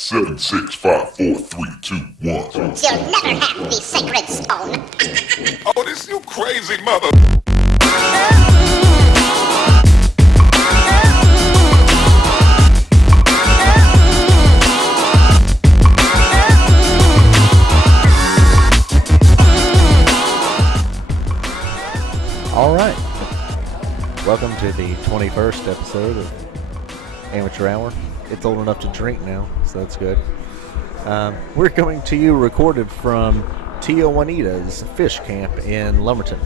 Seven, 6, 5, 4, 3, 2, 1. You'll never have the sacred stone. Oh, this you crazy mother. All right. Welcome to the 21st episode of Amateur Hour. It's old enough to drink now, so that's good. We're coming to you recorded from Tio Juanita's fish camp in Lumberton.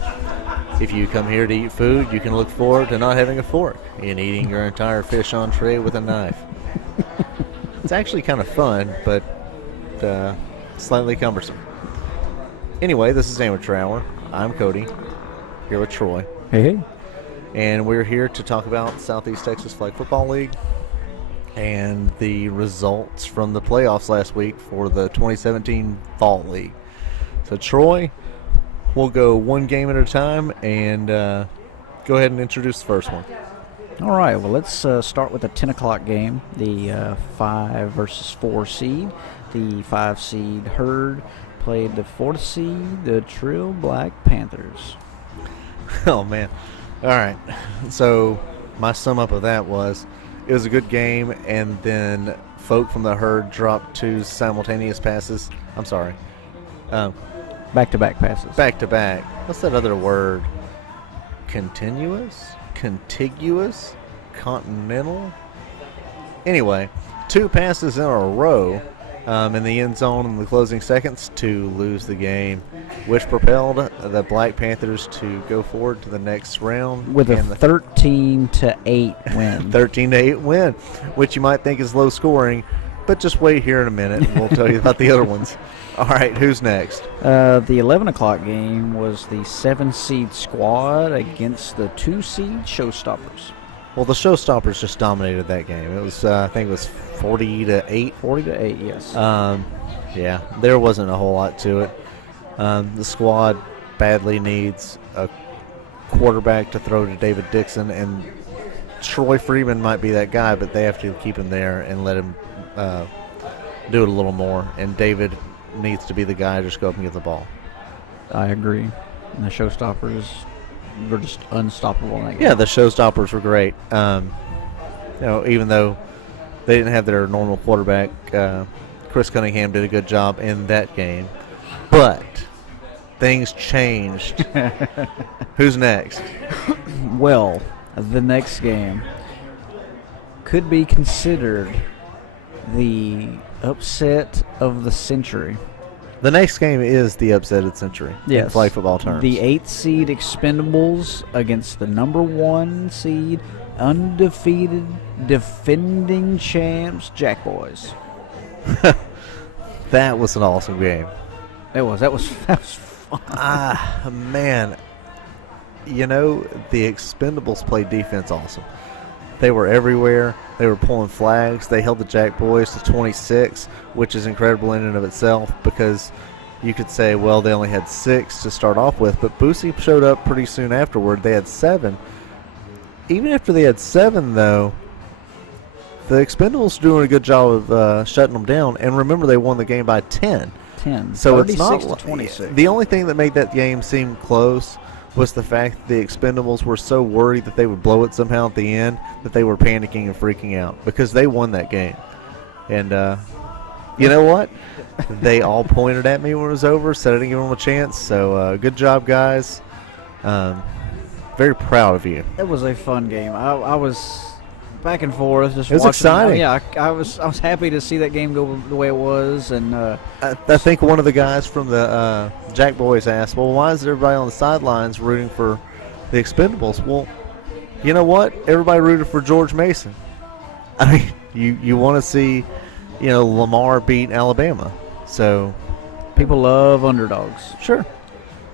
If you come here to eat food, you can look forward to not having a fork and eating your entire fish entree with a knife. It's actually kind of fun, but slightly cumbersome. Anyway, this is Amateur Hour. I'm Cody, here with Troy. Hey. And we're here to talk about Southeast Texas Flag Football League and the results from the playoffs last week for the 2017 Fall League. So, Troy, we'll go one game at a time and go ahead and introduce the first one. All right, well, let's start with the 10 o'clock game, the 5 versus 4 seed. The 5 seed Herd played the 4th seed, the Trill Black Panthers. Oh, man. All right. So, my sum up of that was it was a good game, and then folk from the Herd dropped 2 simultaneous passes. I'm sorry. Back-to-back passes. Back-to-back. What's that other word? Continuous? Contiguous? Continental? Anyway, 2 passes in a row in the end zone in the closing seconds to lose the game, which propelled the Black Panthers to go forward to the next round. With a 13-8 win. 13-8 win, which you might think is low scoring, but just wait here in a minute and we'll tell you about the other ones. All right, who's next? The 11 o'clock game was the 7 seed Squad against the 2 seed Showstoppers. Well, the Showstoppers just dominated that game. It was, I think it was 40-8. 40-8, yes. Yeah, there wasn't a whole lot to it. The Squad badly needs a quarterback to throw to David Dixon, and Troy Freeman might be that guy, but they have to keep him there and let him do it a little more. And David needs to be the guy to just go up and get the ball. I agree. And the Showstoppers were just unstoppable in that game. Yeah, the Showstoppers were great. Even though they didn't have their normal quarterback, Chris Cunningham did a good job in that game. But things changed. Who's next? Well, the next game could be considered the upset of the century. The next game is the upset of the century in flag football terms. The 8th seed Expendables against the number 1 seed undefeated defending champs Jack Boys. That was an awesome game. That was fun. Man. You know, the Expendables played defense awesome. They were everywhere. They were pulling flags. They held the Jack Boys to 26, which is incredible in and of itself, because you could say, well, they only had 6 to start off with, but Boosie showed up pretty soon afterward. They had 7. Even after they had 7, though, the Expendables were doing a good job of shutting them down. And remember, they won the game by 10. 10. So it's not 26. The only thing that made that game seem close was the fact that the Expendables were so worried that they would blow it somehow at the end that they were panicking and freaking out, because they won that game. And you know what? They all pointed at me when it was over, said I didn't give them a chance. So good job, guys. Very proud of you. It was a fun game. I was back and forth just it was watching. Exciting. Yeah, I was happy to see that game go the way it was. And I think one of the guys from the Jack Boys asked, well, why is everybody on the sidelines rooting for the Expendables? Well, you know what? Everybody rooted for George Mason. I mean, you want to see, Lamar beat Alabama. So people love underdogs. Sure.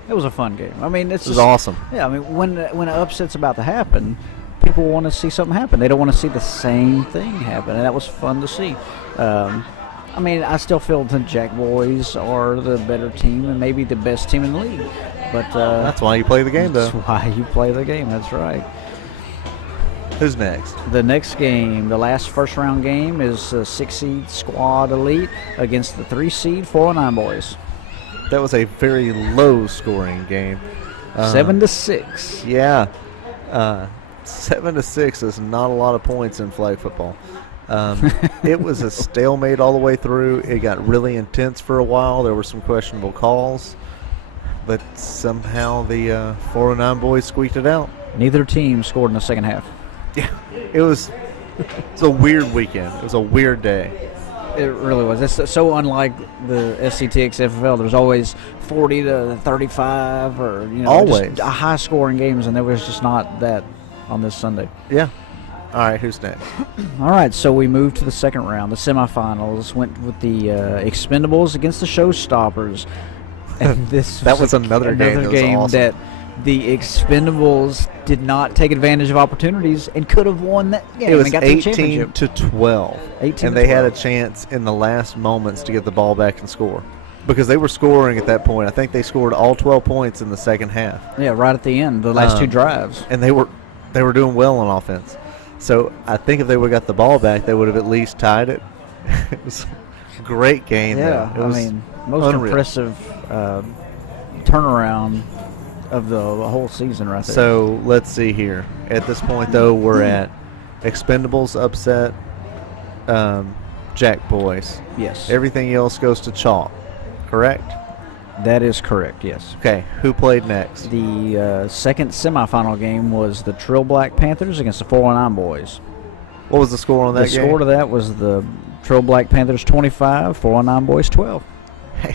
It was a fun game. I mean, It was awesome. Yeah, I mean, when an upset's about to happen, people want to see something happen. They don't want to see the same thing happen, and that was fun to see. I mean, I still feel the Jack Boys are the better team and maybe the best team in the league. But that's why you play the game, though. That's why you play the game. That's right. Who's next? The next game, the last first-round game, is a 6-seed Squad Elite against the 3-seed 409 boys. That was a very low-scoring game. 7-6. Yeah. 7-6 is not a lot of points in flag football. It was a stalemate all the way through. It got really intense for a while. There were some questionable calls, but somehow the 409 boys squeaked it out. Neither team scored in the second half. Yeah, it's a weird weekend. It was a weird day. It really was. It's so unlike the SETX FFL. There's always 40 to 35, or always just high-scoring games, and there was just not that on this Sunday. Yeah. All right, who's next? All right, so we moved to the second round. The semifinals went with the Expendables against the Showstoppers. And that was another game that was awesome. That the Expendables did not take advantage of opportunities and could have won that game. It was and got 18 to 12. 18 and to they had 12. a chance in the last moments to get the ball back and score. Because they were scoring at that point. I think they scored all 12 points in the second half. Yeah, right at the end, the last two drives. And they were doing well on offense. So I think if they would have got the ball back, they would have at least tied it. It was a great game. Yeah, though. Most unreal. impressive turnaround of the whole season right there. So let's see here. At this point, though, we're at Expendables upset Jack Boys. Yes. Everything else goes to chalk, correct? That is correct, yes. Okay, who played next? The second semifinal game was the Trill Black Panthers against the 409 boys. What was the score on that game? The score to that was the Trill Black Panthers 25, 409 boys 12. Hey,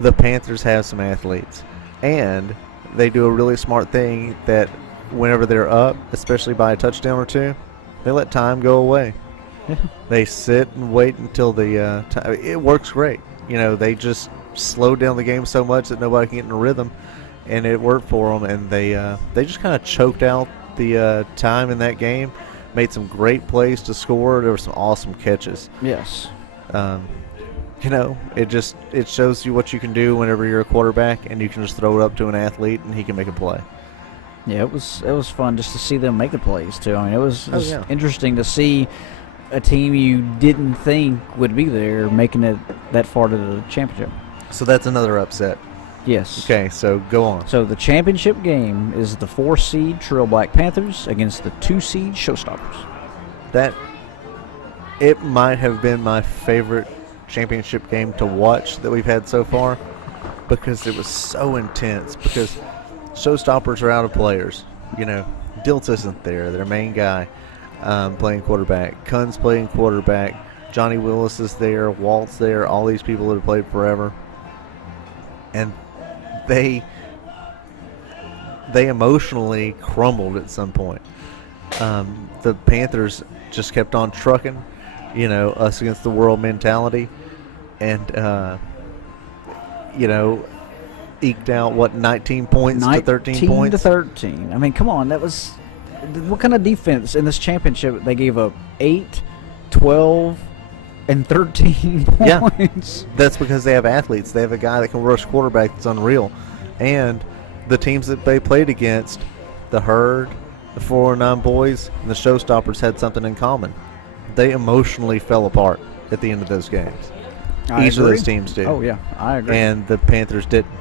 the Panthers have some athletes, and they do a really smart thing that whenever they're up, especially by a touchdown or two, they let time go away. Yeah. They sit and wait until the time. It works great. They just slowed down the game so much that nobody can get in a rhythm, and it worked for them. And they just kind of choked out the time in that game, made some great plays to score. There were some awesome catches. Yes. It shows you what you can do whenever you're a quarterback, and you can just throw it up to an athlete, and he can make a play. Yeah, it was fun just to see them make the plays too. I mean, it was interesting to see a team you didn't think would be there making it that far to the championship. So that's another upset. Yes. Okay, so go on. So the championship game is the 4-seed Trill Black Panthers against the 2-seed Showstoppers. It might have been my favorite championship game to watch that we've had so far, because it was so intense. Because Showstoppers are out of players. Diltz isn't there, their main guy, playing quarterback. Kunn's playing quarterback. Johnny Willis is there. Walt's there. All these people that have played forever. And they emotionally crumbled at some point. The Panthers just kept on trucking, us against the world mentality, and eked out 19 points to 13 points. 19 to 13. I mean, come on, that was what kind of defense in this championship? They gave up 8, 12, and 13 points. Yeah, that's because they have athletes. They have a guy that can rush quarterback that's unreal. And the teams that they played against, the Herd, the 409 boys, and the Showstoppers had something in common. They emotionally fell apart at the end of those games. Each of those teams did. Oh, yeah, I agree. And the Panthers didn't.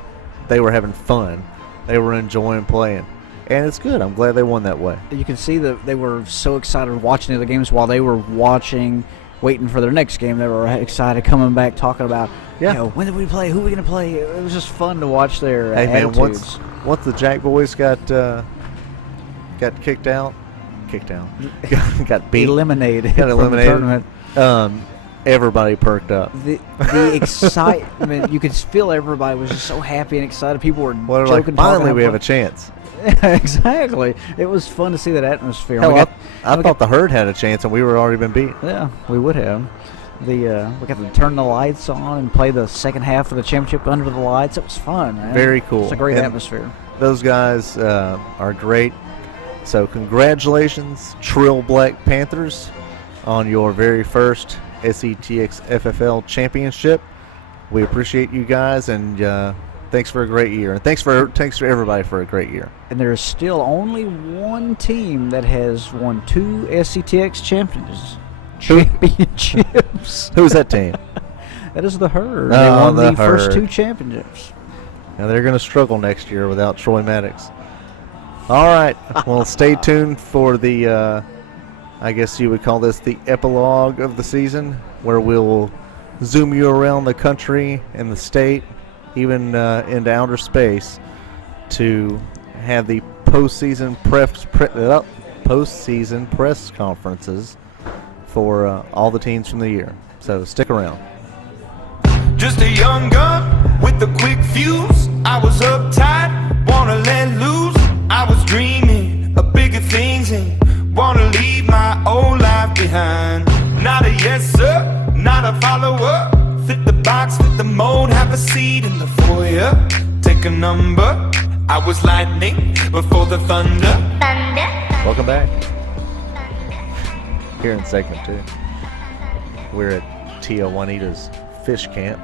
They were having fun. They were enjoying playing. And it's good. I'm glad they won that way. You can see that they were so excited watching the other games while they were waiting for their next game. They were excited coming back, talking about, when did we play? Who are we going to play? It was just fun to watch their attitudes. Man, once the Jack boys got kicked out, got beat, eliminated, got eliminated from the tournament. Everybody perked up. The excitement, you could feel everybody was just so happy and excited. People were joking. Finally, we have a chance. Exactly. It was fun to see that atmosphere. Hell, I thought the Herd had a chance, and we were already been beat. Yeah, we would have. We got to turn the lights on and play the second half of the championship under the lights. It was fun, man. Very cool. It's a great atmosphere. Those guys are great. So congratulations, Trill Black Panthers, on your very first SETX FFL championship. We appreciate you guys, and Thanks for a great year, and thanks for everybody for a great year. And there is still only one team that has won 2 SETX championships. Who's that team? That is the Herd. Oh, They won the the first Herd. 2 championships. Now they're going to struggle next year without Troy Maddox. All right. Well, stay tuned for the, I guess you would call this the epilogue of the season, where we'll zoom you around the country and the state, even into outer space, to have the postseason press conferences for all the teams from the year. So stick around. Just a young gun with a quick fuse. I was uptight, wanna let loose. I was dreaming of bigger things and wanna leave my old life behind. Not a yes sir, not a follower. Fit the box, fit the mold, have a seat in the foyer. Take a number. I was lightning before the thunder. Welcome back. Here in segment 2, we're at Tia Juanita's fish camp,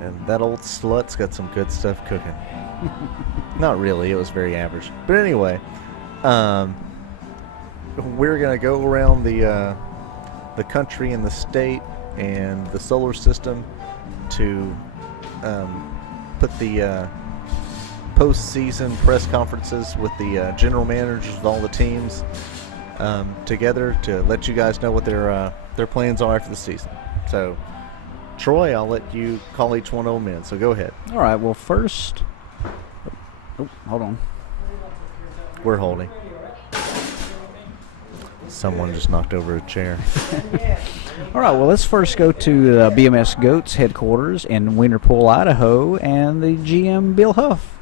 and that old slut's got some good stuff cooking. Not really, it was very average. But anyway, we're gonna go around the country and the state and the solar system to put the postseason press conferences with the general managers of all the teams together to let you guys know what their plans are for the season. So, Troy, I'll let you call each one of them in. So go ahead. All right. Well, first, hold on. We're holding. Someone just knocked over a chair. All right. Well, let's first go to BMS Goats headquarters in Winter Pool, Idaho, and the GM Bill Huff.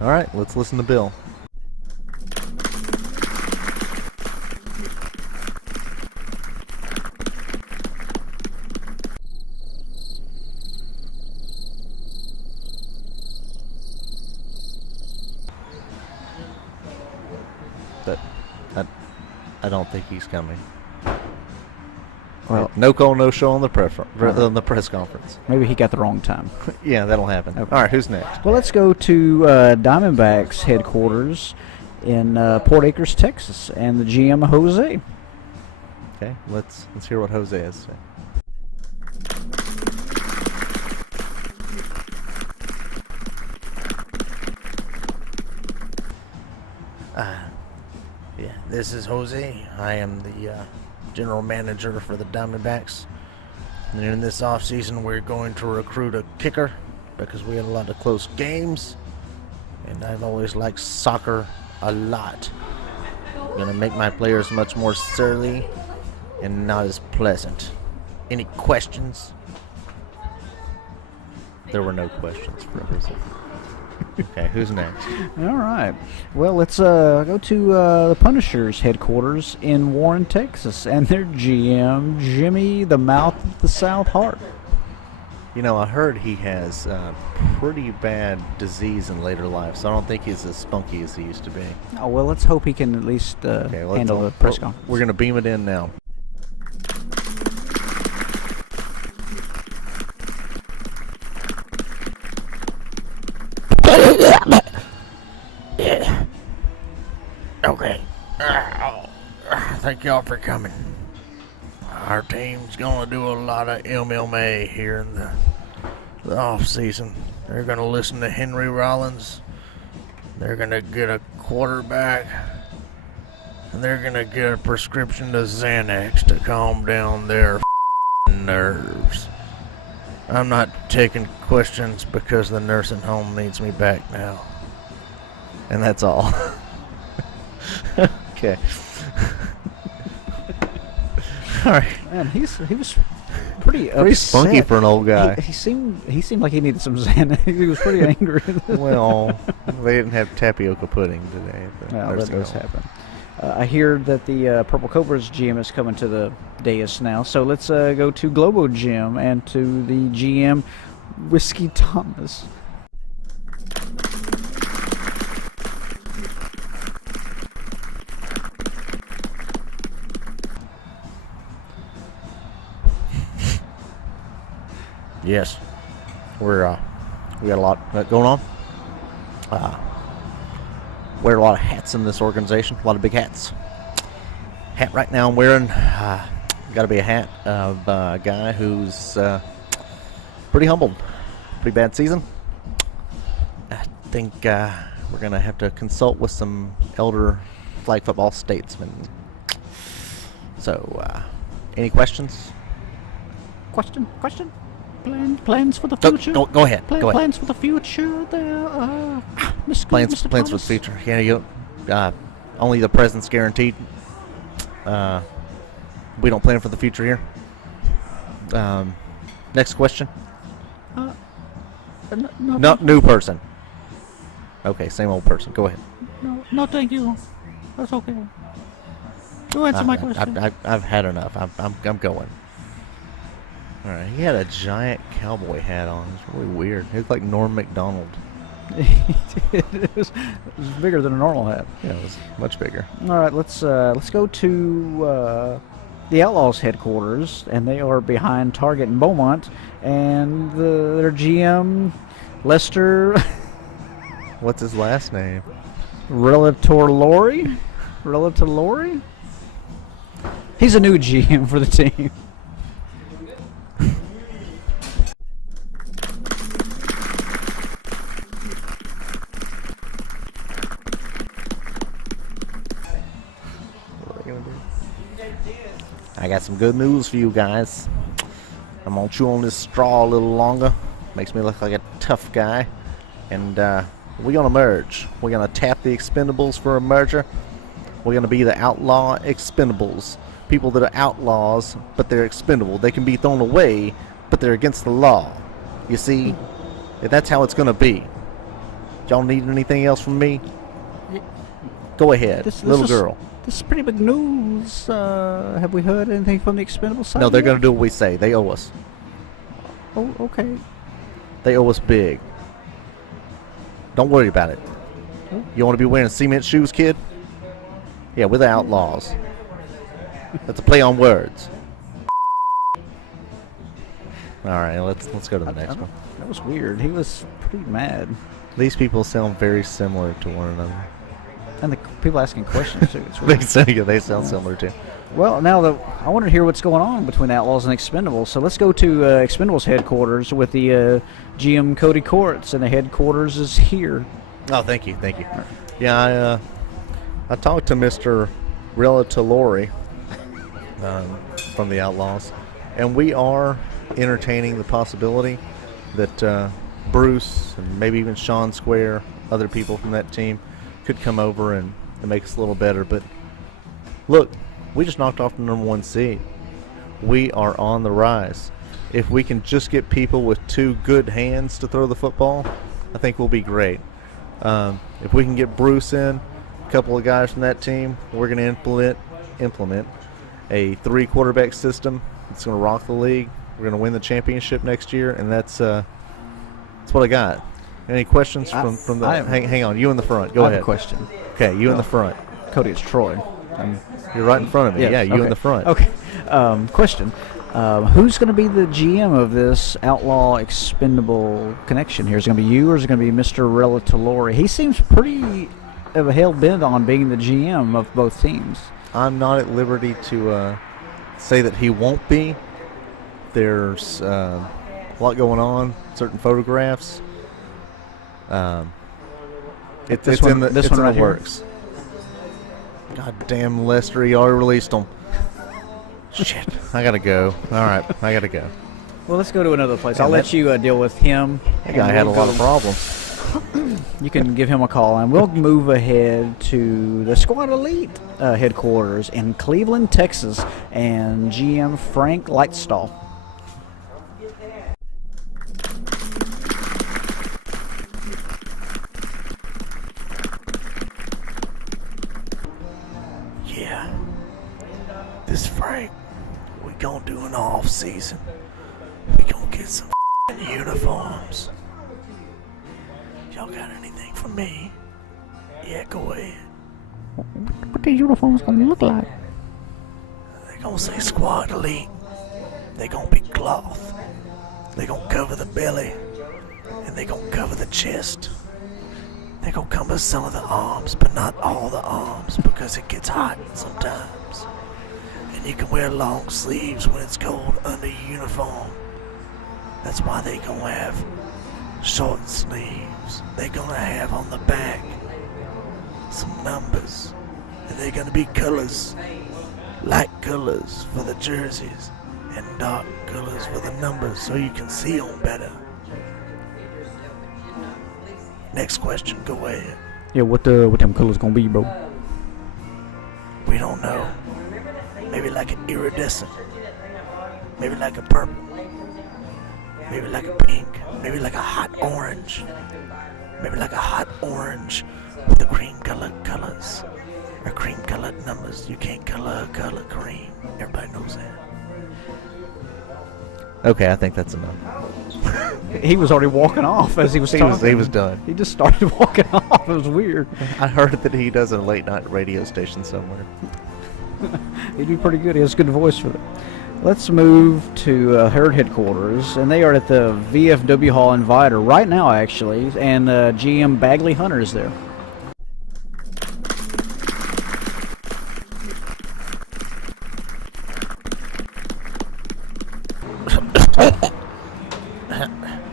All right, let's listen to Bill. But I don't think he's coming. Well, No call, no show on the press conference. maybe he got the wrong time. Yeah, that'll happen. Okay. All right, who's next? Well, let's go to Diamondbacks headquarters in Port Acres, Texas, and the GM Jose. Okay, let's hear what Jose has to say. Yeah, this is Jose. I am the general manager for the Diamondbacks. And in this offseason, we're going to recruit a kicker because we had a lot of close games. And I've always liked soccer a lot. I'm going to make my players much more surly and not as pleasant. Any questions? There were no questions for Jose. Okay, who's next? All right. Well, let's go to the Punishers headquarters in Warren, Texas, and their GM, Jimmy the Mouth of the South Heart. You know, I heard he has pretty bad disease in later life, so I don't think he's as spunky as he used to be. Oh, well, let's hope he can at least handle the press conference. We're going to beam it in now. Okay. Thank y'all for coming. Our team's gonna do a lot of MMA here in the off season. They're gonna listen to Henry Rollins. They're gonna get a quarterback. And they're gonna get a prescription to Xanax to calm down their nerves. I'm not taking questions because the nursing home needs me back now. And that's all. Okay. All right. Man, he was pretty Pretty spunky upset. for an old guy. He seemed like he needed some Xanax. He was pretty angry. Well, they didn't have tapioca pudding today. At the Well, that nursing does home. happen. I hear that the Purple Cobra's GM is coming to the dais now, so let's go to Globo Gym and to the GM, Whiskey Thomas. Yes, we're We got a lot going on. Wear a lot of hats in this organization. A lot of big hats. Hat right now I'm wearing, got to be a hat of a guy who's pretty humbled. Pretty bad season. I think we're going to have to consult with some elder flag football statesmen. So, any questions? Question. Plans for the future. Go ahead. Go ahead. Plans for the future. There, Mr. Plans Mr. for the Thomas? future. Yeah, only the present's guaranteed. We don't plan for the future here. Next question. No, new person. Okay, same old person. Go ahead. No, thank you. That's okay. Go answer my question. I've had enough. I'm going. All right. He had a giant cowboy hat on. It's really weird. He looked like Norm Macdonald. it was bigger than a normal hat. Yeah, it was much bigger. All right, let's go to the Outlaws headquarters, and they are behind Target in Beaumont, and their GM Lester. What's his last name? Relator Lori. He's a new GM for the team. I got some good news for you guys. I'm gonna chew on this straw a little longer. Makes me look like a tough guy. And we're gonna merge. We're gonna tap the Expendables for a merger. We're gonna be the Outlaw Expendables. People that are outlaws, but they're expendable. They can be thrown away, but they're against the law. You see, that's how it's gonna be. Y'all need anything else from me? Go ahead, little girl. This is pretty big news. Have we heard anything from the Expendables side? No, they're yet? going to do what we say. They owe us. Oh, okay. They owe us big. Don't worry about it. You want to be wearing cement shoes, kid? Yeah, we're the Outlaws. That's a play on words. All right, let's go to the next one. That was weird. He was pretty mad. These people sound very similar to one another. And the people asking questions, too. It's weird. They sound similar, too. Well, now I want to hear what's going on between Outlaws and Expendables. So let's go to Expendables headquarters with the GM Cody Courts, and the headquarters is here. Oh, thank you. Yeah, I talked to Mr. Relator from the Outlaws, and we are entertaining the possibility that Bruce and maybe even Sean Square, other people from that team, could come over and make us a little better. But look, we just knocked off the #1 seed. We are on the rise. If we can just get people with two good hands to throw the football, I think we'll be great. If we can get Bruce in, a couple of guys from that team, we're going to implement a 3-quarterback system. It's going to rock the league. We're going to win the championship next year, and that's what I got. Any questions from the? Hang on, you in the front. Go ahead. I have a question. Okay, you in the front. Cody, it's Troy. You're right in front of me. Yes, Yeah, you okay. in the front. Okay. Question. Who's going to be the GM of this Outlaw Expendable connection here? Is it going to be you, or is it going to be Mr. Relator? He seems pretty of a hell-bent on being the GM of both teams. I'm not at liberty to say that he won't be. There's a lot going on, certain photographs. It's in the works. God damn, Lester, he already released them. Shit, I gotta go. All right, I gotta go. Well, let's go to another place. Yeah, I'll let you deal with him. That guy had a lot of problems. You can give him a call, and we'll move ahead to the Squad Elite headquarters in Cleveland, Texas, and GM Frank Lightstall. Yeah. This Frank, we gonna do an off season. We gonna get some uniforms. Y'all got anything for me? Yeah, go ahead. What these uniforms gonna look like? They gonna say Squad Elite. They gonna be cloth. They gonna cover the belly. and they gonna cover the chest. They gonna cover some of the arms, but not all the arms, because it gets hot sometimes. And you can wear long sleeves when it's cold under your uniform. That's why they gonna have short sleeves. They gonna have on the back some numbers, and they're gonna be colors, light colors for the jerseys, and dark colors for the numbers, so you can see them better. Next question, go ahead. Yeah, what them colors gonna be, bro? We don't know. Maybe like an iridescent. Maybe like a purple. Maybe like a pink. Maybe like a hot orange. Maybe like a hot orange with the cream colored colors. Or cream colored numbers. You can't color cream. Everybody knows that. Okay, I think that's enough. He was already walking off as he was talking. He was done. He just started walking off. It was weird. I heard that he does a late night radio station somewhere. He'd be pretty good. He has a good voice for it. Let's move to Herd headquarters, and they are at the VFW Hall Inviter right now, actually, and GM Bagley Hunter is there.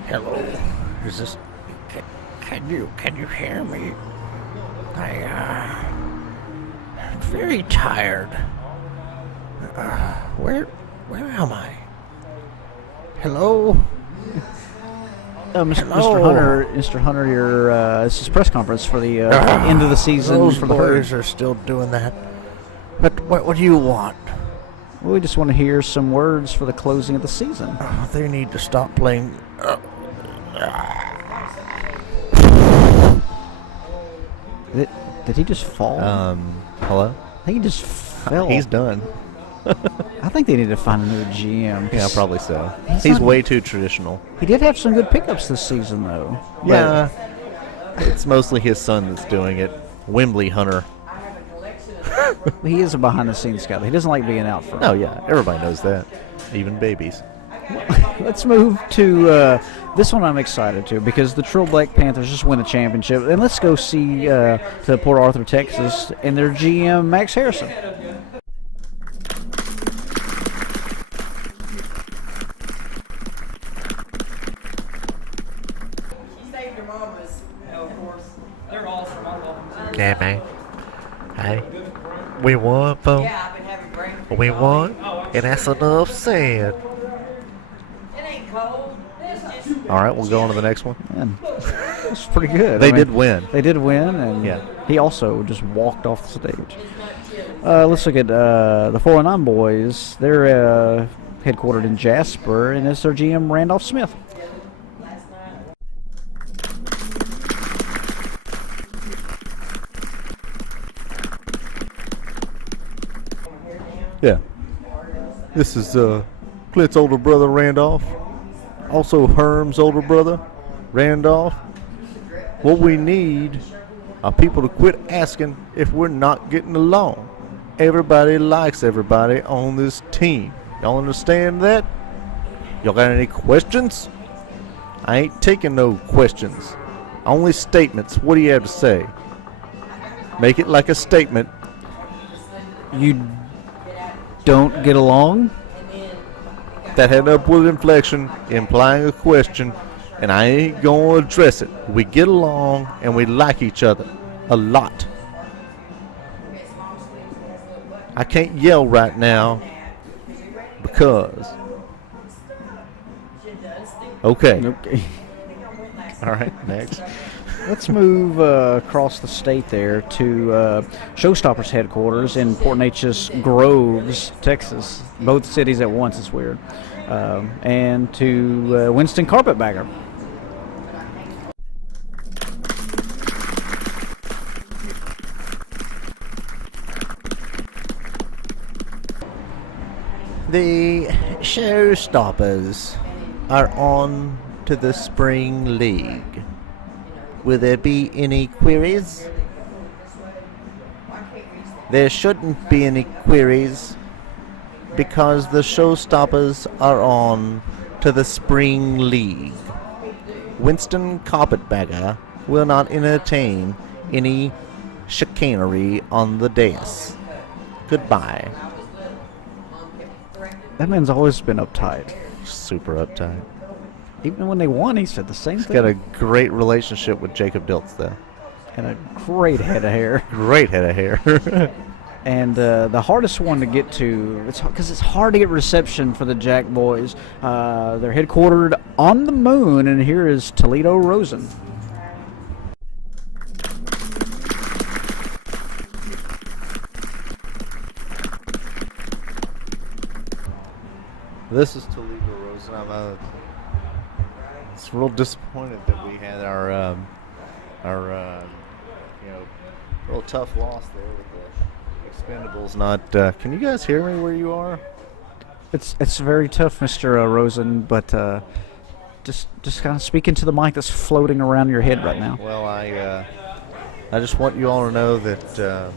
Hello. Is this? Can you hear me? I'm very tired. Where am I? Hello. Mr. Hunter, this is press conference for the end of the season Those for the Herd. boys are still doing that. But what do you want? We just want to hear some words for the closing of the season. They need to stop playing. Did he just fall? Hello? I think he just fell. He's done. I think they need to find a new GM. Yeah, probably so. He's He's not- way too traditional. He did have some good pickups this season, though. Yeah. It's mostly his son that's doing it. Wembley Hunter. But he is a behind-the-scenes guy. He doesn't like being out front. Oh, yeah. Everybody knows that. Even babies. Let's move to this one. I'm excited to because the Trill Black Panthers just won a championship, and let's go see to Port Arthur, Texas, and their GM Max Harrison. Yeah, man. Hey, we won, folks. We won, and that's enough said. All right, we'll go on to the next one. Man, that's pretty good. They did win. They did win, and Yeah. he also just walked off the stage. Let's look at the 409 boys. They're headquartered in Jasper, and it's their GM Randolph Smith. Yeah. This is Clint's older brother, Randolph. Also Herm's older brother, Randolph. What we need are people to quit asking if we're not getting along. Everybody likes everybody on this team. Y'all understand that? Y'all got any questions? I ain't taking no questions. Only statements. What do you have to say? Make it like a statement. You don't get along? That had an upward inflection, implying a question, and I ain't gonna address it. We get along and we like each other a lot. I can't yell right now because. Okay. Okay. All right. Next. Let's move across the state there to Showstoppers headquarters in Port Neches Groves, Texas. Both cities at once. It's weird. And to Winston Carpetbagger. The Showstoppers are on to the Spring League. Will there be any queries? There shouldn't be any queries because the Showstoppers are on to the Spring League. Winston Carpetbagger will not entertain any chicanery on the dais. Goodbye. That man's always been uptight. Super uptight. Even when they won, he said the same He's thing. got a great relationship with Jacob Diltz, though. And a great head of hair. Great head of hair. And the hardest one to get to, because it's hard to get reception for the Jack Boys. They're headquartered on the moon, and here is Toledo Rosen. This is Toledo Rosen. It's real disappointed that we had our real tough loss there with the Expendables. Not. Can you guys hear me where you are? It's very tough, Mr. Rosen, but just kind of speak into the mic that's floating around your head right now. Well, I just want you all to know that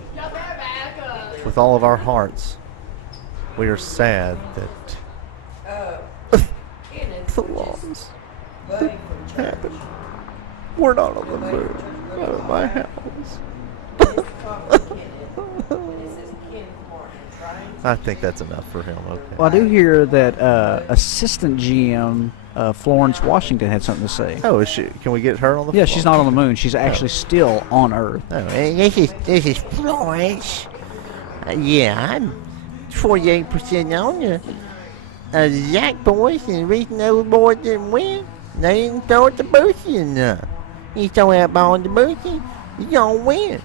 with all of our hearts, we are sad that the loss that happened. We're not on the moon. Out of my house. I think that's enough for him. Okay. Well, I do hear that assistant GM Florence Washington had something to say. Oh, is she? Can we get her on the phone? Yeah, she's not on the moon. She's actually still on Earth. Oh, This is Florence. Yeah, I'm 48% on the Jack Boys, and the reason Overboard didn't win, they didn't throw it to Boosie enough. You throw that ball to Boosie, you gonna win.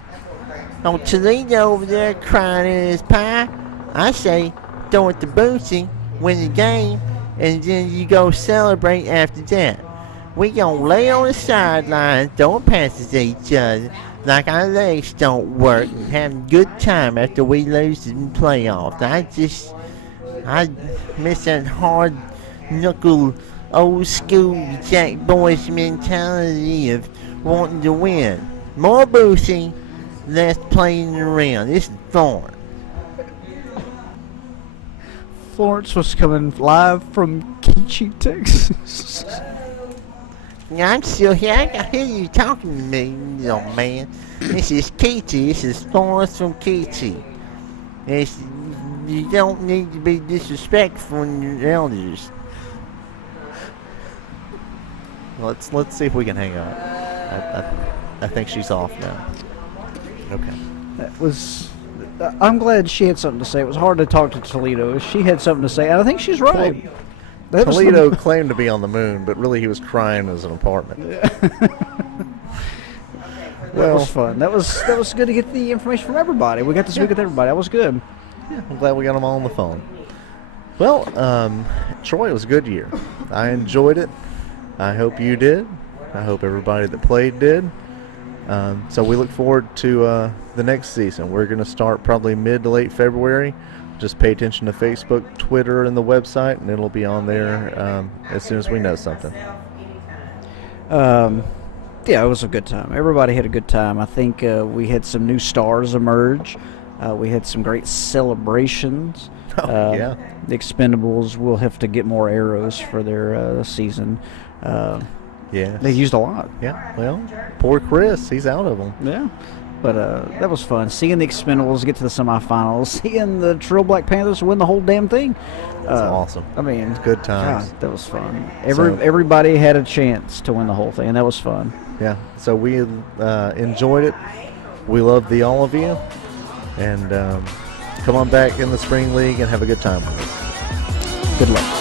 On Toledo over there crying in his pie, I say throw it to Boosie, win the game, and then you go celebrate after that. We gonna lay on the sideline throwing passes at each other like our legs don't work and having a good time after we lose in the playoffs. I miss that hard knuckle old school Jack Boys mentality of wanting to win. More Boosie, less playing around. This is Thorne. Florence was coming live from Keachie, Texas. I'm still here. I can hear you talking to me, little man. This is Keachie. This is Florence from Keachie. You don't need to be disrespectful in your elders. let's see if we can hang on. I think she's off now. Okay. That was. I'm glad she had something to say. It was hard to talk to Toledo. She had something to say, and I think she's right. That was Toledo claimed to be on the moon, but really he was crying as an apartment. That was fun. That was good to get the information from everybody. We got to speak with everybody. That was good. Yeah, I'm glad we got them all on the phone. Well, Troy, it was a good year. I enjoyed it. I hope you did. I hope everybody that played did. So we look forward to the next season. We're going to start probably mid to late February. Just pay attention to Facebook, Twitter, and the website, and it'll be on there as soon as we know something. Yeah, it was a good time. Everybody had a good time. I think we had some new stars emerge. We had some great celebrations. Yeah. The Expendables will have to get more arrows for their season. Yeah. They used a lot. Yeah, well, poor Chris. He's out of them. Yeah. But that was fun. Seeing the Expendables get to the semifinals, seeing the Trill Black Panthers win the whole damn thing. That's awesome. I mean, It's good times. God, that was fun. Everybody had a chance to win the whole thing, and that was fun. Yeah, so we enjoyed it. We love all of you. And come on back in the Spring League and have a good time with us. Good luck.